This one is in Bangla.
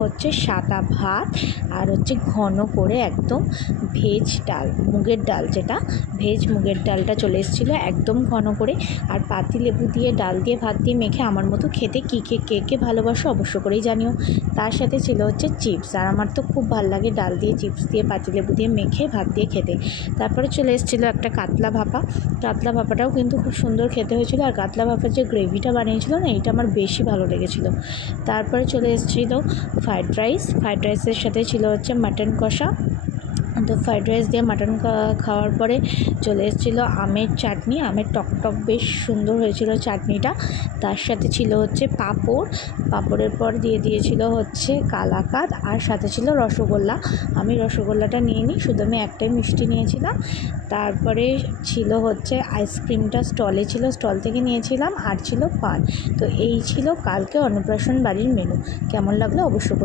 হচ্ছে সাদা ভাত আর হচ্ছে ঘন করে একদম ভেজ ডাল, মুগের ডাল, যেটা ভেজ মুগের ডালটা চলে এসেছিলো একদম ঘন করে। আর পাতিলেবু দিয়ে ডাল দিয়ে ভাত দিয়ে মেখে আমার মতো খেতে কে কে ভালোবাসো অবশ্য করেই জানিও। তার সাথে ছিল হচ্ছে চিপস, আর আমার তো খুব ভালো লাগে ডাল দিয়ে চিপস দিয়ে পাতিলেবু দিয়ে মেখে ভাত দিয়ে খেতে। তারপরে চলে এসেছিলো একটা কাতলা ভাপা। কাতলা ভাপাটাও কিন্তু খুব সুন্দর খেতে হয়েছিল, আর কাতলা ভাপার যে গ্রেভিটা বানিয়েছিল না, এটা আমার বেশি ভালো লেগেছিলো। তারপরে চলে এসেছিলো ফ্রাইড রাইসের সাথে ছিল হচ্ছে মাটন কষা। তো ফ্রাইড রাইস দিয়ে মাটন খাওয়ার পরে চলে এসেছিলো আমের চাটনি, আমের টক বেশ সুন্দর হয়েছিল চাটনিটা। তার সাথে ছিল হচ্ছে পাঁপড়ের পর দিয়ে দিয়েছিল হচ্ছে কালাকাঁদ, আর সাথে ছিল রসগোল্লা। আমি রসগোল্লাটা নিয়ে নিই, শুধু আমি একটাই মিষ্টি নিয়েছিলাম। তারপরে ছিল হচ্ছে আইসক্রিমটা স্টলে ছিল, স্টল থেকে নিয়েছিলাম, আর ছিল পান। তো এই ছিল কালকে অন্নপ্রাশন বাড়ির মেনু। কেমন লাগলো অবশ্য করে